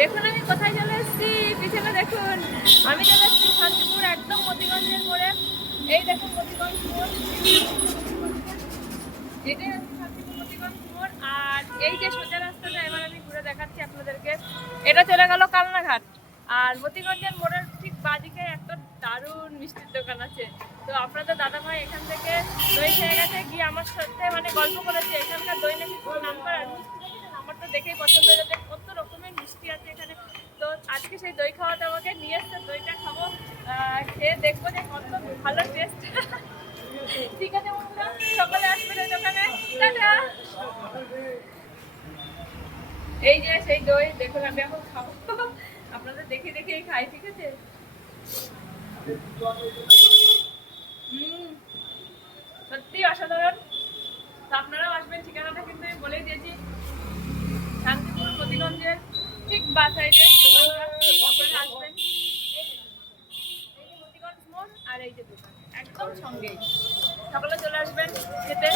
দেখুন আমি কোথায় চলে এসেছি, পিছনে দেখুন। আমি চলে এসেছি শান্তিপুর, একদম মতিগঞ্জের মোড়ে। এই দেখুন মতিগঞ্জ মোড়, এটাই হচ্ছে শান্তিপুর মতিগঞ্জ মোড়। আর এই যে সোজা রাস্তাটা এবার আমি ঘুরে দেখাচ্ছি আপনাদেরকে, এটা চলে গেল কালনাঘাট। আর মতিগঞ্জের মোড়ের ঠিক বাদিকে একটা দারুণ মিষ্টির দোকান আছে। তো আপনাদের দাদা ভাই এখান থেকে দই খেয়ে গেছে, গিয়ে আমার সাথে মানে গল্প করেছে এখানকার দই নাকি খুব নাম করা। মিষ্টি দেখেছেন, আমার তো দেখেই পছন্দ হয়ে যাচ্ছে, কত রকমের মিষ্টি আছে এখানে। তো আজকে সেই দই খাওয়াতে আমাকে নিয়ে এসছে, দইটা খাবো, খেয়ে দেখবো যে কত ভালো টেস্ট। ঠিক আছে বন্ধুরা, সকালে আসবেন ওই দোকানে। টাটা। এই যে সেই দই দেখুন, আমি এখন খাবো, আপনাদের দেখে দেখেই খাই, ঠিক আছে। সত্যি অসাধারণ। তো আপনারাও আসবেন, ঠিকানাটা কিন্তু আমি বলেই দিয়েছি, শান্তিপুর মতিগঞ্জের ঠিক বা সাইডে আপনারা আসবেন। মতিগঞ্জ মোড় আর এই যে দোকান একদম সঙ্গেই, সকালে চলে আসবেন খেতে।